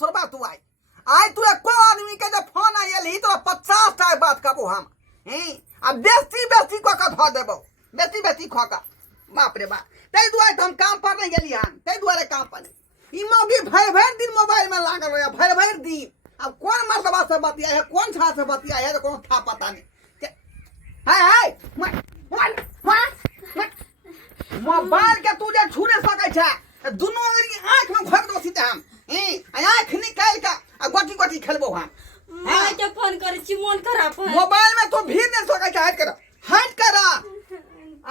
सोरबा तू आई तू एको आदमी के जब फोन आइली तो 50 टा बात कबो हम हैं अब बेस्ती बेस्ती को का धो देबो बेस्ती बेस्ती खो का बाप रे बाप तै दुआरे हम काम पर नहीं गेली हम तै दुआरे काम पर ई मौगी भर दिन मोबाइल में लागल रहे भर दिन अब कौन मर्दबा से बतिया है कौन छा से बतिया है तो कौन था पता नहीं हाय मोबाइल के तू जे छूने सकै छै दुनो अंगरी आंख में भर दो सीते हम आंख निकाल के आ गोटी गोटी खेलबो हम मैं के फोन करे छी मन खराब है मोबाइल में तो भीड़ नहीं सकै छै हट कर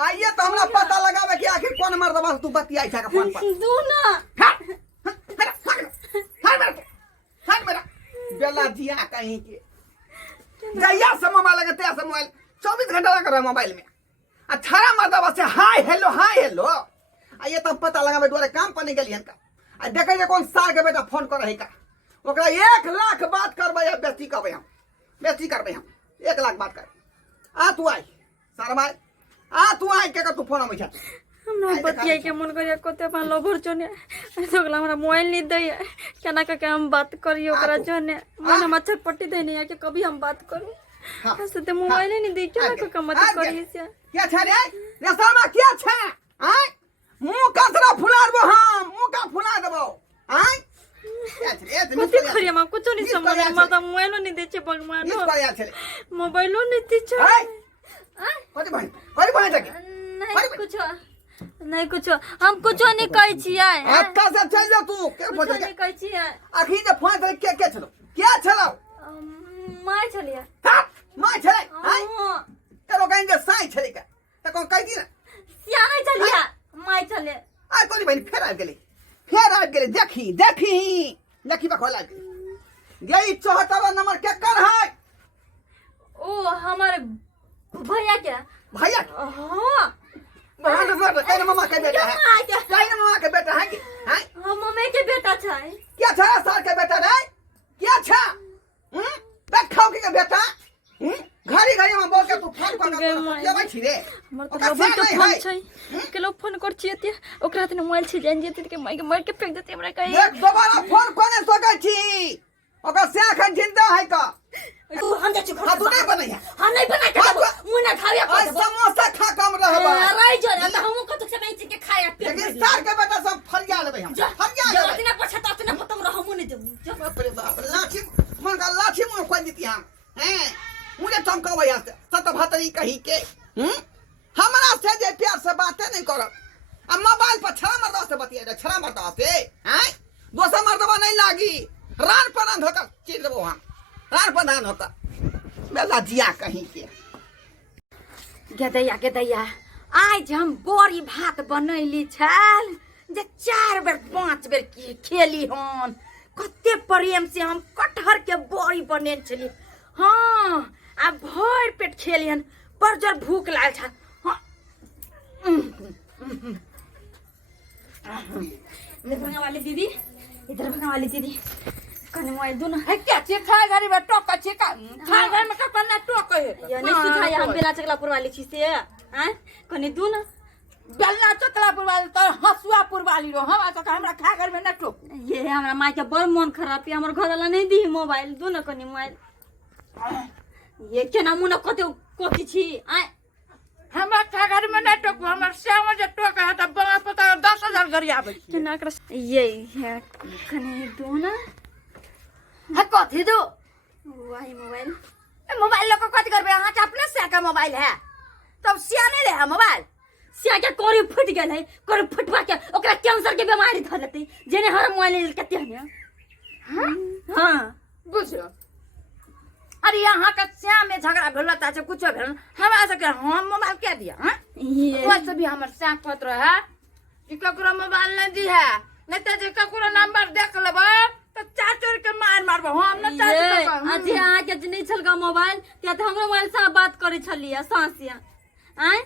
आइए तो हमरा पता लगावे कि आखिर कौन मर्दबा से तू बतियाई छै के फोन पर दू ना हट मेरा बेला जिया कहीं के जइया से मोबाइल लगे ते से मोबाइल 24 घंटा लग रहा है मोबाइल में अठारह मर्दबा से हाय हेलो आइए तो पता लगावे द्वारे काम पर नहीं गेलियन का आ देखे कौन साल के बेटा फोन कर रही का ओकरा 1 लाख बात करबै या बेस्ती करबै हम 1 लाख बात कर आ तू आई शर्मा आ तू आई के तू फोन में छ हमरा बतिया के मन करिया कोते अपन लवर जोने तो गला हमरा मोबाइल नहीं दे केना के हम बात करियो ओकरा जोने मन हम अच्छा पट्टी दे नहीं कि कभी हम बात करूं हां से तो मोबाइल नहीं दे केना के मत करिए से क्या छ रे शर्मा क्या छ आई मुंह कसरा फुलारबो हम मुंह का फुला देबो आई कते खरिया म कुछ नहीं समझ म त मोबाइल नहीं दे छ भगवान मोबाइल नहीं दे छ कते भाई तक नहीं कुछ हम कुछ नहीं कहै छियै एत्ता से चल जा तू के कुछ नहीं कहै छियै अखी जे फोन करे के छलो क्या छलो माय छलिया माय छले हां तेरो कहीं जे साई छले का त कोन कहि दी ना सिया नहीं छलिया माय छले आ कोनी भाई फेर आ गेली देखी बा खोला यही 74 नंबर के कर है ओ हमारे भैया क्या भैया हां तेरे मामा के बेटा है तेरे मामा के बेटा है कि हैं हम मम्मी के बेटा छै क्या था साल के बेटा रे क्या था बैठाओ के बेटा घड़ी में बोल के तू फोन कर के लेबै छी रे हमर तो लबर तो फोन छै के लोग फोन कर छियै त ओकरा त मोबाइल छै जान जेते के मार के फेंक देते हमरा कहे देख दोबारा फोन कोने सकै छी ओकर से अखन जिंदा है का तू हम जा चुका तू नहीं बनाई है हम नहीं बना के मुंह ना खावे आज समोसा खा कम रहबा रह जो ना हम कत से नहीं के खाया पे लेकिन साल के बेटा सब फरिया लेबै हम फरिया जो इतना पछता इतना पतम रह हम नहीं देबू बाप रे बाप लाठी मन खोल देती हम हैं मुझे चमका भैया से सत भतरी कही के हमरा से जे प्यार से बातें नहीं करब अब मोबाइल पर छड़ा मर्दा से बतिया छड़ा मर्दा से हैं दोसर मर्दवा नहीं लागी रान प्रधान होकर चीज देबो हम रान प्रधान होता बेला जिया कहीं के गेदैया आज हम बोरी भात बनैली छल जे 4 बेर 5 बेर खेली हन कते प्रेम से हम कटहर के बोरी बने छली हां आ भर पेट खेलियन पर जर भूख लागल छ इधर भंगा वाली दीदी कने मोय दुना है क्या छे खाए घरी में टोक छे का खाए घर में का पन्ना टोक है या नहीं सुखाया हम बेला चकलापुर वाली छी से हैं कने दुना बेलना चकलापुर वाली तो हसुआपुर वाली रो हम तो हमरा खाए घर में न टोक ये हमरा माय के बड़ मन खराब है हमर घर वाला नहीं दी मोबाइल दुना कने मोबाइल ये केना मुना कथि छी आय हमरा खाए घर में न टोक हमर श्याम जे टोक है त बंगा पता 10,000 गरी आबै केना कर ये है कने दुना है कथि दो वाही मोबाइल मोबाइल लोग कथि करबे हां अपने से का मोबाइल है तब सिया नहीं ले मोबाइल सिया के कोरी फुट गेल है कोरी फुटवा के ओकरा कैंसर के बीमारी ध लेते जेने हर मोबाइल कते है हां बुझो अरे यहाँ का श्याम में झगड़ा भेल ता से कुछ भेल हमरा से के हम मोबाइल के दिया हां ये वो से भी हमर साथ पत्र है कि ककरो मोबाइल नहीं दी है नहीं तो जे ककरो नंबर देख लेबे तो चाचर के मारबो हम न चाचर अथी आ के नहीं छलगा मोबाइल ते त हमरा मोबाइल से बात करे छलिया सासिया हैं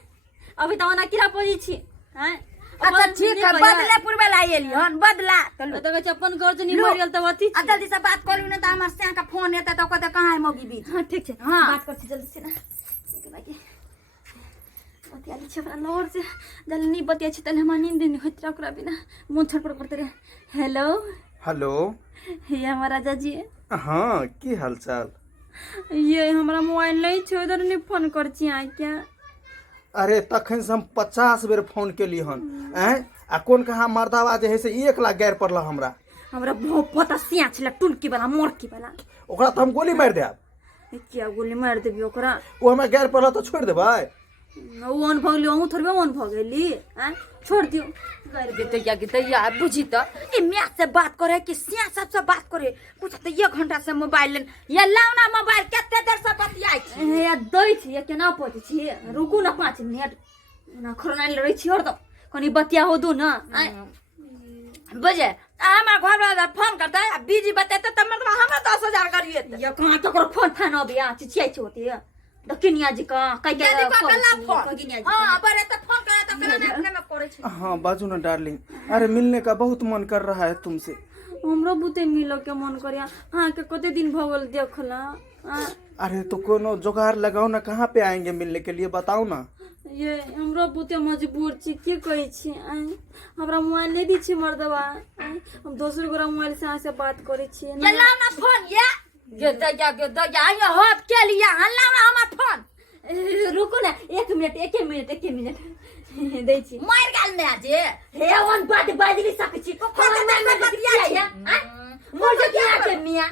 अभी त ओना किरा पोजी छी हैं अच्छा ठीक है बदला पूर्व लाइली हन बदला तो कह अपन घर से नहीं मरियल त अथी जल्दी से बात करू न त हमर से का फोन हेता त कहते कहां है मोगी बीच हां ठीक है हां बात कर जल्दी से ना बाकी बतिया ली छपरा लोर से जल्दी नहीं बतिया छी तले हम नींद नहीं होत ओकरा बिना मुंह छड़पड़ करते रहे हेलो हेलो। ये हमारा राजा जी हाँ की हालचाल? ये हमारा मोबाइल नहीं छे, उधर नहीं फोन कर छियै क्या? अरे तखन से हम 50 बेर फोन केली हन आ कौन कहा मर्दावा जे है से 1 लाख गैर पड़ल हमरा बहुत पता सिया छले टुनकी वाला मोरकी वाला। ओकरा तो हम गोली मार देब। क्या गोली मार देबी ओकरा? वो हमरा गैर पड़ल तो छोड़ देबै? ओन भगली ओहू थोड़बे ओन भगली छोड़ दियो। दैया बुझी तो ए मैं से बात करे कि सिया सबसे बात करे कुछ तो 1 घंटा से मोबाइल लेन ये लाउना मोबाइल केते देर से बतियाई छी या दै छी ये केना पहुंचे छी? रुकू ना 5 मिनट ना खरनाइल रही छी और तो कनी बतिया हो दू ना। बुझे हमार घर वाला फोन करता है बीजी बताते तो मतलब हमें 10,000 करिए ये कहां तो कर फोन था ना बिया चिचिया होती है दकिनिया जी का कई के फोन हां बरे तो फोन करे तो केना अपने में करे छी। हाँ बाजू ना डार्लिंग। अरे मिलने का बहुत मन कर रहा है तुमसे। हमरो बुते मिलो के मन करिया हां के कते दिन भगल देखला। अरे तो कोनो जुगाड़ लगाओ ना, कहाँ पे आएंगे मिलने के लिए बताओ ना। ये हमरो बुते मजबूर छी की कहै छी हमरा मोबाइल नहीं दी छी मर्दवा हम दोसर गोरा मोबाइल से बात करे छी। ये लाओ ना फोन ये दैया ये होत के लिए हल्ला ना हमार फोन। रुको ना 1 मिनट दै छी मार गाल में आज हे ओन बात बाजली सक छी फोन में बतिया मोर क्या के मिया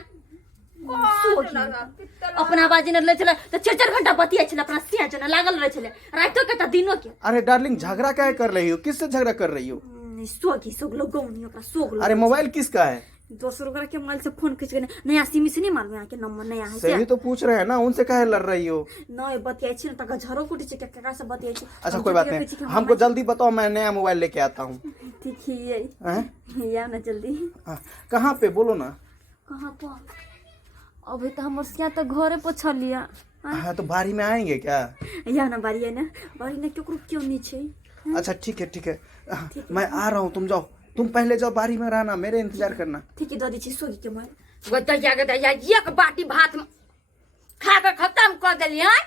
अपना बाजी न ले चले तो 4 घंटा बतिया छले अपना सिया जना लागल रहे छले रातो के त दिनो के। अरे डार्लिंग झगड़ा क्या कर रही हो? किससे झगड़ा कर रही हो? सोग लोग गौनी ओकरा सोग। अरे मोबाइल किसका है? दोसर के मोबाइल से फोन खींच के नया सिम से नहीं मालूम के नंबर नया है सही तो पूछ रहे हैं ना, उनसे काहे लड़ रही हो? नय बतियाई छी त झरो कुटी छी केकरा से बतियाई छी। अच्छा कोई बात नहीं, हमको जल्दी बताओ, मैं नया मोबाइल लेके आता हूँ। ठीक है या ना जल्दी। कहाँ पे बोलो ना? कहाँ पर? अभी तो हम सिया तो घरे पोछल लिया। हाँ तो बारी में आएंगे क्या? या ना बारी है ना केकरो क्यों नहीं छे। अच्छा ठीक है मैं आ रहा हूँ, तुम जाओ, तुम पहले जाओ बारी में रहना, मेरे इंतजार करना। ठीक है दादी छी सोगी के मोबाइल दैया एक बाटी भात खा के खत्म कर देली है।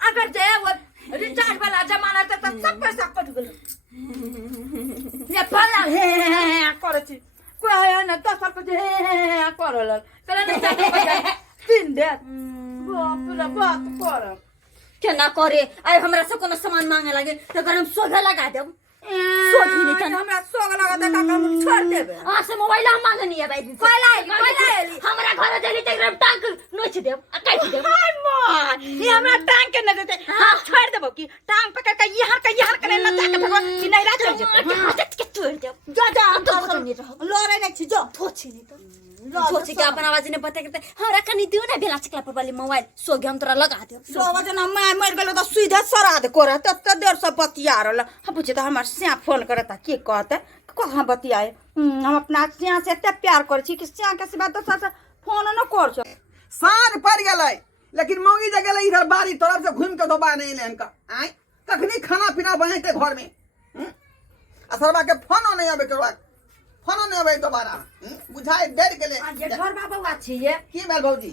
अगर जे वो रिचार्ज वाला जमाना त सब पैसा कट गेल। ये फला हे करे छी कोई न 10 रुपया करल करे न 4 रुपया 3 दे बात कर केना करे। अरे हमरा से कोनो सामान मांगे लगे तो हम सोधा लगा देब। सोधी नहीं त हमरा सोग लगा दे का हम छोड़ देबे। हां से मोबाइल हम मांगनी है भाई कोइला हमरा घर देली त एकदम टांग नोच देब काट देब। हाय मां ये हमरा टांग के न देते हां छोड़ देबो की टांग पकड़ के यहाँ करे न ताके भगवान की नहीं रात चल जेते के छोड़ देब। जा लोरे नहीं छी जो थोची नहीं तो सोची के अपन आवाज ने बता के हमरा कनी दियो ना बेला चकला पर वाली मोबाइल सोगे हम तोरा लगा देब। लोग जना मैं मर गेलो तो सीधे श्राद्ध करे तत देर से बतिया रहल। हम पूछे तो हमर सिया फोन करता के कहते कहां बतियाए। हम अपना सिया से एते प्यार कर छी कि सिया के सिवा दोसर से फोन न कर छ। साँझ पड़ गए लेकिन मौगी जगह इधर बारी तरफ से घूम के दोबारा नहीं लेन का आए कखनी खाना पीना बनते घर में असरबा के फोन नहीं आबे करवा फोन नहीं आबे दोबारा बुझाए डर गेले। ये घर बाबा छिए की भेल भौजी?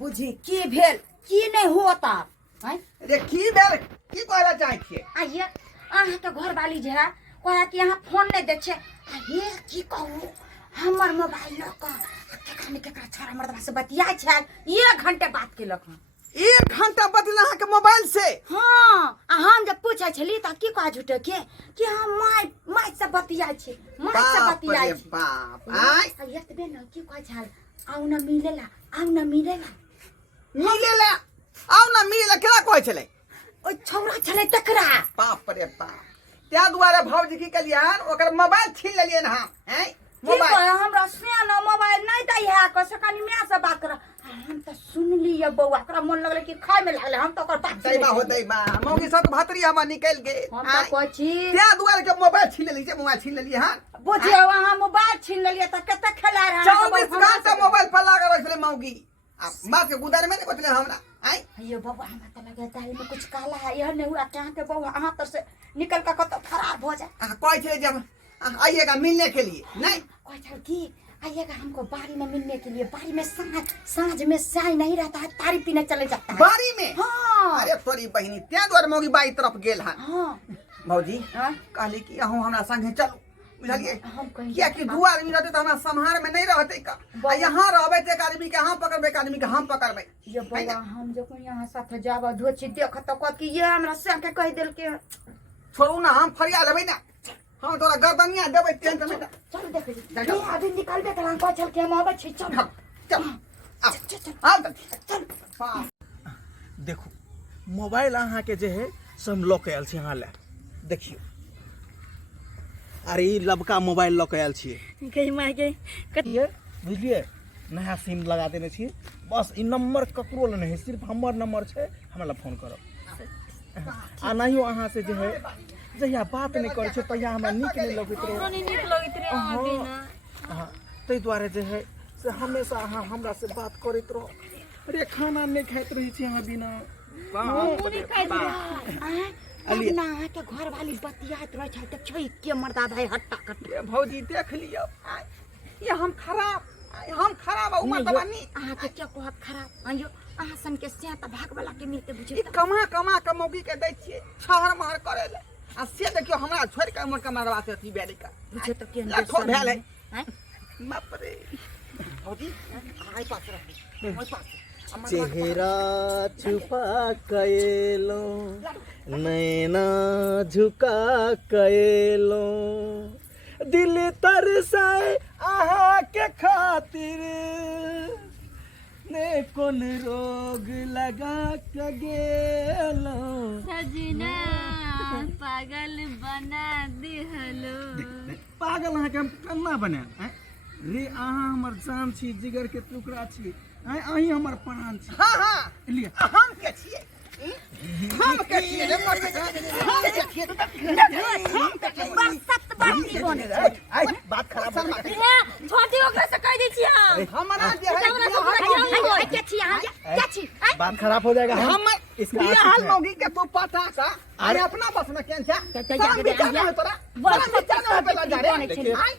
बुझी की भेल की नहीं होता हैं रे की भेल की कहला चाहे छे? आइए अहाँ के घर वाली जे है कहया कि यहाँ फोन नहीं दे छे। ये की कहू हमर मोबाइल ल के केकरा छोरा मर्दवा से बतिया छल 1 घंटे बात केलक। 1 घंटा बतिला के मोबाइल से? हां हम जब पूछे छली त की कह झूठे के कि हम माय से बतिया छी माय से बतिया छी। बाप आय ये तबे न की कह छल आउ न मिलेला आउ ना मिलेला केला कहै छले? ओ छौरा छले तकरा। बाप रे बाप त्या दुआरे भौजी की कलियान ओकर मोबाइल छीन लेलिए ना हम हैं मोबाइल हमरा से ना मोबाइल नहीं दै है क सकनी मैं से बात कर। हम तो सुन लिया बौआ ओकरा मन लगले कि खाए में लागले हम तो ओकर बात दैबा होतै बा मौगी सब भातरी हम निकल गे हम तो कहै छी त्या दुआरे के मोबाइल छीन लेली से मोबाइल छीन लेलिए हां बुझियो वहां मोबाइल छीन लेलिए त कते खेला रहा 24 घंटा मोबाइल पर लागल रहले मौगी। अब मां के गुदार में नहीं बतले हमरा आई ये बौआ हमरा त लगे दाल में कुछ काला है यह नहीं हुआ कहां के बौआ अहां तर से निकल का कत खराब हो जाए। कहै छे जब आइएगा मिलने के लिए नहीं कहै छल की आइएगा हमको बारी में मिलने के लिए। बारी में सांझ में चाय नहीं रहता है तारी पीने चले जाता है बारी में। हां अरे तोरी बहिनी त्या द्वार मौगी बाई तरफ गेल हां। हां भौजी कहली कि अहूँ हमरा संगे चलू बुझलिए हम कहीं किया कि दू आदमी रहते तो हमरा संहार में नहीं रहते का आ यहाँ रहबे तो एक आदमी के हम पकड़बे एक आदमी के हम पकड़बे ये बउआ हम जब यहाँ साथ जाब धोची देख तो कह कि ये हमरा से के कह देल के छोड़ू ना हम फरिया लेबै ना हम तोरा गर्दनिया देबै टेंशन में चल देख ये आदमी निकाल दे त हम चल के हम आबै छी चल चल आओ चल हाँ देखो मोबाइल अहाँ के जे है से हम लऽ के आयल छी अहाँ ले देखियो अरे ई लबका मोबाइल लऽ के आयल छियै कहीं माय के ये बुझलिए नया सिम लगा देने छियै बस ई नंबर ककरो ले नहीं सिर्फ हमर नंबर छै हमरा फोन करब आ नहियो अहाँ से जे है जहिया बात नहीं करे छै तहिया हमरा नीक नहीं लगैत रहे नीक लगैत रे अहाँ बिना हाँ ताहि दुआरे जे है से हमेशा अहाँ हमरा से बात करैत रहो अरे खाना नहीं खाइत रही छी अहाँ बिना अपना के घर वाली बतियात रह छै त छै के मर्दा भाई हट्टा कट ये भौजी देख लियो ये हम खराब उमर दबानी अहाँ के क्या कहत खराब आयो अहाँ सन के से त भाग वाला के मिलते बुझे ई कमा के मौगी के दै छियै छहर महर करे ले आ से देखियो हमरा छोड़ के उमर कमारवा से अथी बेड़ी का बुझे त के लाठो भेल है हैं बाप रे भौजी आई पास रह ओइ पास चेहरा छुपा कएलो नैना झुका कएलो दिल तरसाए आहा के खातिर ने कोन रोग लगा के गेलो सजना पागल बना दिहलो पागल अहाँ के हम केना बनाएल हैं रे अहाँ हमर जान छी जिगर के टुकड़ा छी अहीं हमर प्राण छी हां हां लिया हम के छियै हम के छियै रे हम के छियै सत बात बने आई बात खराब हो छोटी ओकरा से कह दै छी हम हमरा जे है के छी अहाँ के छी बात खराब हो जाएगा हमर इसका ये हाल मौगी के तू पता का अरे अपना बस में केन छा तोरा तोरा विचार पे लगा रे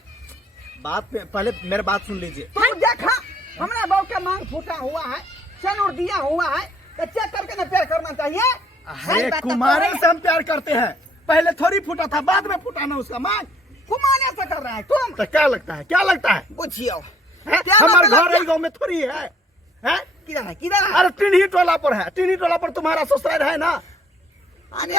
बात पे पहले मेरी बात सुन लीजिए तू देखा हमरा बहू के मांग फूटा हुआ है चनूर दिया हुआ है तो चेक करके ना प्यार करना चाहिए अरे कुमारे से हम प्यार करते हैं पहले थोड़ी फूटा था बाद में फूटा ना उसका मांग कुमाने से कर रहा है तुम तो क्या लगता है बुझियो हमारे घर ही गाँव में थोड़ी है किधर है अरे टिन्ही टोला पर है टिन्ही टोला पर तुम्हारा ससुराल है ना अरे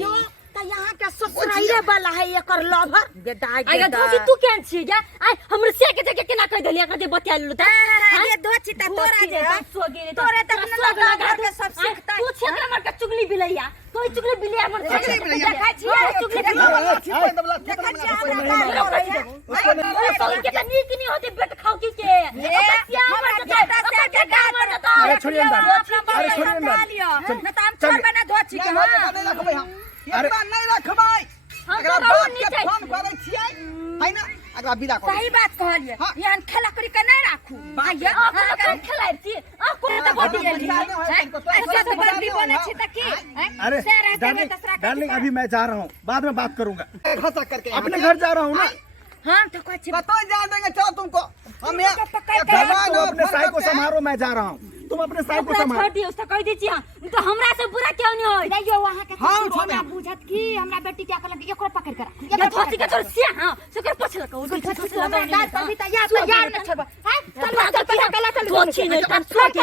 यो त यहाँ के ससुराइले वाला है एकर लवर बेटा आगे धोची तू केन छी जा आई हमर से के जगह केना कह देलिया कर दे बतिया लु त ये धोची त तोरा जे सो गेले तोरे तक लगा के सब सीखता तू क्षेत्र मर के चुगली बिलैया तो चुगली बिलैया मर चुगली बिलैया। देखा छी चुगली के त नीक नहीं होते पेट खाओ की के अरे छोड़िए अरे छोड़िए न त हम छोड़ बना धोची के नहीं रखबै हम अरे नहीं रखबै एकरा बात के फोन करै छियै है ना एकरा विदा कर सही बात कहलिए यहाँ खेला करी के नहीं राखू आइए आ खेलाइ छी आ कोन त बति गेली ऐसे तो बदली बोले छी त की अरे डार्लिंग अभी मैं जा रहा हूँ बाद में बात करूंगा घसा करके अपने घर जा रहा हूँ ना हम तो कुछ बता जा देंगे चलो तुमको हम तुम अपने साई को संभालो मैं जा रहा हूँ तुम अपने साई को संभालो छोड़ दियो उसका कह दी छी तो हमरा से बुरा क्यों नहीं होय नहीं यो वहां के हाँ, हमरा बुझत की हमरा बेटी क्या कहलक एकरो पकड़ कर ये धोती के तोर से हां सकर पछल को उठी दाल कभी तैयार न छब हां चल धोती नहीं तन सो के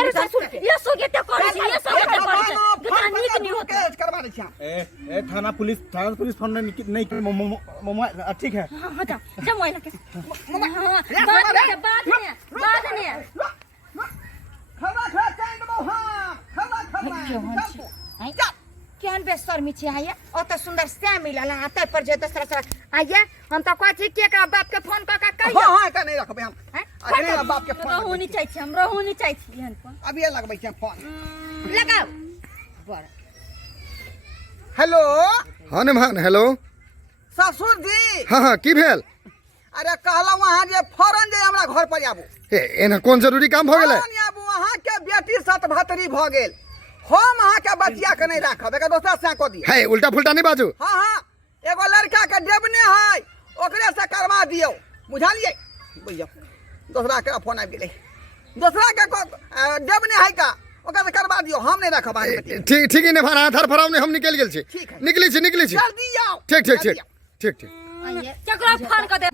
ये सो के ते करे छी ये सो के ते करे छी दुकान नीक नहीं होता करवा दे छी ए थाना पुलिस फोन नहीं ठीक है हां हटा जमोय लके बाद में खबा खा चैन बहु खबा केहन बेशर्मी छी आइए ओत सुंदर से मिलल आते पर जे दूसरा सर आइए हम तो कहै छी के एकरा बाप के फोन क के कहियो हां का नहीं रखबै हम अरे बाप के फोन रहू नहीं चाहि छी हम रहू नहीं चाहि छी हन फोन अब ये लगबै छी फोन लगाओ बड़ हेलो हनुमान हेलो ससुर जी हाँ की भेल अरे कहला वहां जे फौरन जे हमरा घर पर आबू एना कौन जरूरी काम भ गेलै फौरन आबू वहां के बेटी साथ भतरी भ गेल हम अहाँ के बचिया के नहीं राखब एक दोसरा से को दी है उल्टा फुल्टा नहीं बाजू हाँ हाँ एगो लड़का के देबने है ओकरे से करवा दियो बुझलिए बुझियो दूसरा के फोन आबि गेलै दूसरा के देबने है का ओकरा से करवा दियो हम नहीं रखब अहाँ के ठीक ठीक है ने भरा आधार भराव ने हम निकल गेल छी ठीक है। निकली छी जल्दी आओ ठीक ठीक ठीक ठीक ठीक केकरो फोन कर दे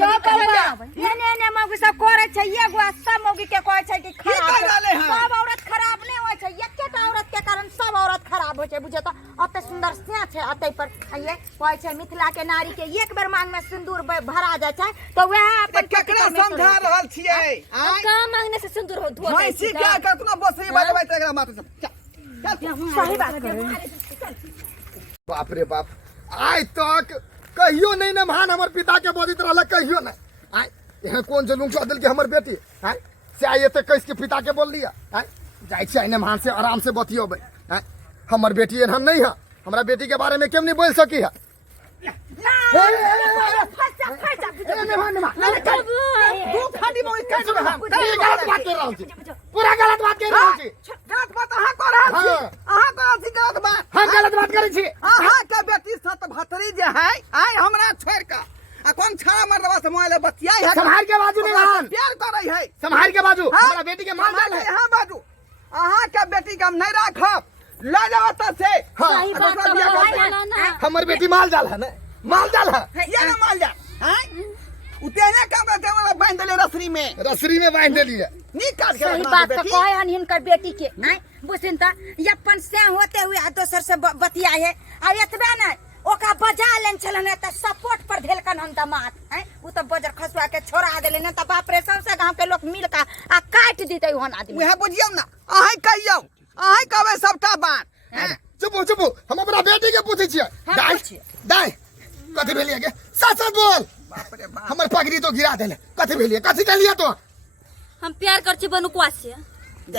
यो बाबा ने मौगी सब करे छै एगो सब मौगी के कहै छै कि कहि रहले हैं? सब औरत खराब नहीं होय छै एकेटा औरत के कारण सब औरत खराब होय छै बुझे तो अते सुंदर से छै अते पर ये कहै छै मिथिला के नारी के एक बेर मांग में सिंदूर भरा जाय छै तो वह अपन केकरा समझा रहल छियै आय का मांगने से सिंदूर हो धो भैंसी क्या कतनो बसरी बजबै त एकरा माथे से सही बात करे बाप रे बाप आइ तक कहियो नहीं ना महान हमर पिता के बोलित रहल कहियो नहीं आइ यहाँ कौन जुलूम कह दिल के हमर बेटी आइ से आइए तो कैस के पिता के बोल लिया आइ जाय छै ने महान से आराम से बतियोबै आइ हमर बेटी एहन नहीं है हमरा बेटी के बारे में केम नहीं बोल सकी है दू फाटी में कैस रहा गलत बात कर रहल छी पूरा गलत बात कर रहल छी गलत बात अहाँ कर रहल छी अहाँ कर रहल छी गलत बात हम गलत बात करै छी अहाँ के बेटी साथ भतरी जे है आइ हमरा छोड़ के आ कोन छाड़ा मर्दवा से मोबाइल बतियाई है संभाल के बाजू ने महान प्यार करे है संभाल के बाजू हमरा बेटी के माल जाल है हां बाजू अहाँ के बेटी के हम नहीं राखब ले जाओ त से सही बात तो है ना हमर बेटी माल जाल है ना माल जाल है ये ना माल जा हैं उतेने कमरा के बांध देले रसरी में बांध देलिए नी काट के सही रखना बात बेटी। तो कहे हन हिनकर बेटी के नहीं बुझिन त अपन से होते हुए दोसर से बतिया है आ एतबे नहीं ओका बजा लेन छलन त सपोर्ट पर धेलकन हम दमाद हैं उ त बजर खसवा के छोड़ा देले न त बाप रे सबसे गांव के लोग मिल का आ काट देते हन आदमी उहे बुझियौ ना अहीं कहियौ अहीं कहबै सबटा बात चुप चुप हम अपना बेटी के पूछे छियै दाई दाई कथि भेलिए के सच सच बोल बाप रे बाप हमर पगड़ी तो गिरा देले कथि भेलिए कथि कहलिए तो हम प्यार कर छी बनुकुआ से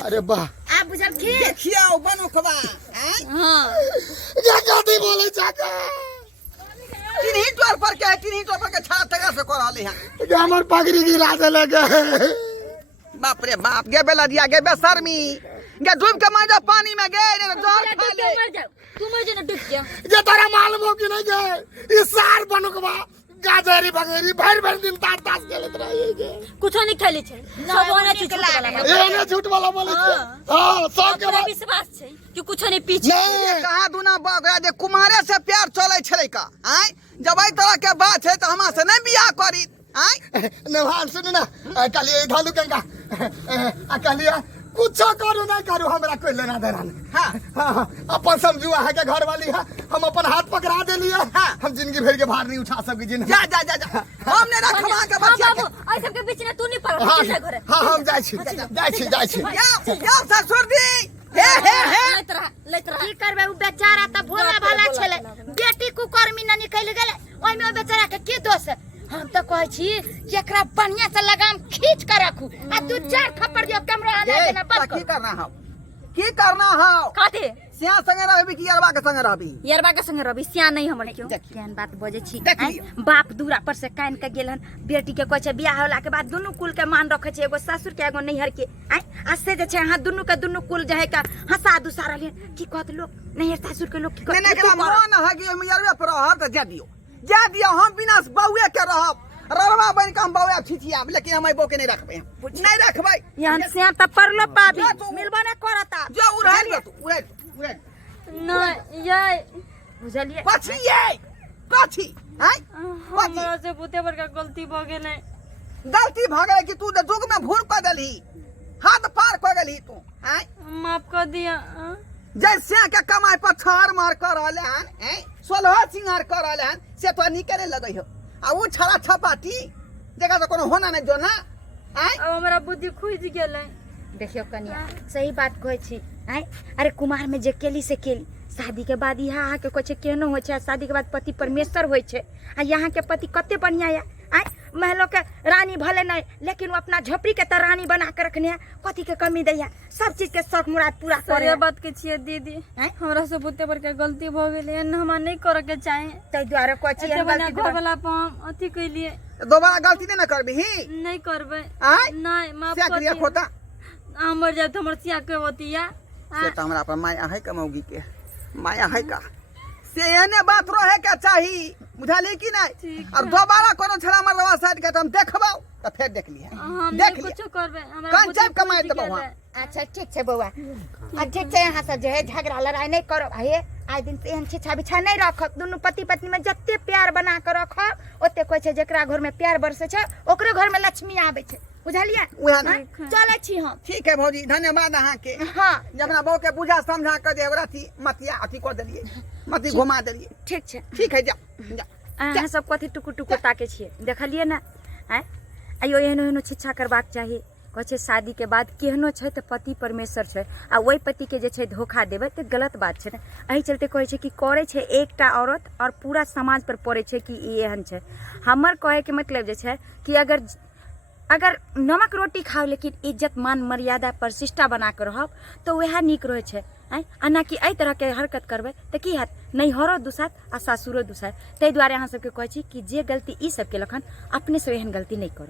अरे वाह आ बुझल की देखियौ बनुखबा हैं हां ये कथि बोले चाचा किन्हीं तोर पर के किन्हीं तोर पर के छाड़ा तगा से कर रहले हैं ये हमर पगड़ी गिरा देले के बाप रे बाप गे बेला दिया गे बेशर्मी गे डूब के मर जा पानी में गे रे जोर खा ले मर जाओ तू मर जा डूब जा ये तोरा मालूम हो कि नहीं के इस सार बनुकबा गाजरी बगेरी भर भर दिन तार तास खेलत रहे के कुछ नहीं खेली छे सब ओने झूठ वाला ए ने झूठ वाला बोले छै हां सब के हमरा बात विश्वास छे कि कुछ नहीं पीछे नहीं कहा दुना बगरा जे कुमारे से प्यार चले छले का हैं जब एई तरह के बात है त हमरा से नहीं बियाह करी हैं नहान सुन ना कलिए धालू कंगा कलिए कुछ करू नहीं करू हमरा कोई लेना देना नहीं हाँ अपन समझुआ है के घर वाली है हम अपन हाथ पकड़ा देलिए हम जिंदगी भर के भार नहीं उठा सकी जिन जा जा जा जा हमने रखवा के बच्चा बाबू ऐ सब के बीच में तू नहीं पड़ हाँ चल घरे हाँ हम जाय छी या ससुर दी हे लैत रहा की करबे उ बेचारा त भोला भाला छले बेटी कुकर्मी न निकल गेले ओइ में बेचारा के की दोष है हम तो कहै छी कि एकरा बढ़िया से लगाम खींच के रखू आ दू चार थप्पड़ दियो कैमरा आने देना बस की करना हो की करना हो काथे सिया संगे रहबी कि अरबा के संगे रहबी यारबा के संग रवि सिया नहीं हमर क्यों केहन बात बजे छी देख आँय, लियो। बाप दूरा पर से कान के गेलन बेटी के कहै छै बियाह होला के बाद दुनु कुल के मान रखे छै एगो ससुर के एगो नैहर के आय आ से जे छै अहाँ दुनु के दुनु कुल जे है का हंसा दुसा रहलिए की कहत लोग नैहर ससुर के लोग की नहीं नहीं कहत एकरा मन है कि मियरवे पर रहब त जा दियो हम बिना बउए के रहब ररवा बन के हम बउए छिछिया लेकिन हम बउ के नहीं रखबे नहीं रखबै यहन से त परलो पाबी जा तू। मिलबो ने करता जो उड़ाल तू उड़ाल नहीं ये बुझलिए कथी ये कथी हैं हमरा से बुते पर का गलती भ गेलै गलती भ गई कि तू जुग में भूल कर देली हाथ पार कर गेली तू हैं माफ कर दिया जैसे के कमाई पर छार मार कर रहले हन हैं 16 सिंगार कर रहले हन से तो निकले लगई हो आ वो छड़ा छपाटी जगह तो कोनो होना नहीं जो ना हैं अब हमरा बुद्धि खुज गेलै देखियो कनिया सही बात कहै छी आय अरे कुमार में जे केली से केली शादी के बाद यहाँ के कहै छै केनो होइ छै शादी के बाद पति परमेश्वर होइ छै आ यहाँ के पति कते बढ़िया है आय महलों के रानी भले नहीं लेकिन वो अपना झोपड़ी के तर रानी बना के रखने है कथी के कमी दैया सब चीज के शौक मुराद पूरा करे सही बात के छियै दीदी हमरा से बुते पर के गलती भ गेलै एन हमरा नहीं करे के चाहे तै द्वारा कहै छी एते बना घर वाला पर हम अथी कइलिए दोबारा गलती नहीं ना करबी नहीं करबै आय नहीं माफ से कर क्रिया दिया खोता हमर जात हमर सिया के होतिया से तो हमरा पर माया है का मौगी के माया है का से एने बात रहे के चाही बुझाली कि नहीं ठीक और दोबारा कोनो छड़ा मरदवा साइड के हम देखबौ तो फिर देख लिया हम देख नहीं लिया कुछ करबै हमरा कौन बुद्धि चीज कमाई खुजि देबौ गेलै। वहाँ? अच्छा ठीक छै बौआ आ ठीक छै यहाँ से जे है झगड़ा लड़ाई नहीं करो भाई आइ दिन से एहन छिछा बिछा नहीं रखब दुनू पति पत्नी में जते प्यार बना के रखब ओते कोई छै जेकरा घर में प्यार बरसे छै ओकरे घर में लक्ष्मी आबै छै बुझलियै उएह ना। चलै छी हम ठीक है भौजी धन्यवाद अहाँ के हाँ जकरा बहू के बुझा समझा कर दे ओकरा अथी मतिया अथी कऽ देलियै मती घुमा देलियै ठीक छै ठीक है जा जा अहाँ सब कथी टुकु टुकु ताके छियै देखलियै ना आँय आइयो एहनो एहनो छिछा करबाक चाही कहै छै शादी के बाद केहनो छै तऽ पति परमेश्वर छै आ ओहि पति के जे छै धोखा देबै तऽ गलत बात छै ने एहि चलते कहै छै कि करै छै एकटा औरत और पूरा समाज पर पड़ै छै कि ई एहन छै हमर कहै के मतलब जे छै कि अगर नमक रोटी खाओ लेकिन इज्जत मान मर्यादा प्रतिष्ठा बना के रहब तो वह नीक रहे छै आ ना कि एहि तरह के हरकत करबै तऽ की हैत नैहरो दुसात आ सासुरो दुसात ताहि दुआरे अहाँ सबके कहै छी कि जे गलती ई सब केलक हन अपने से एहन गलती नहीं करब।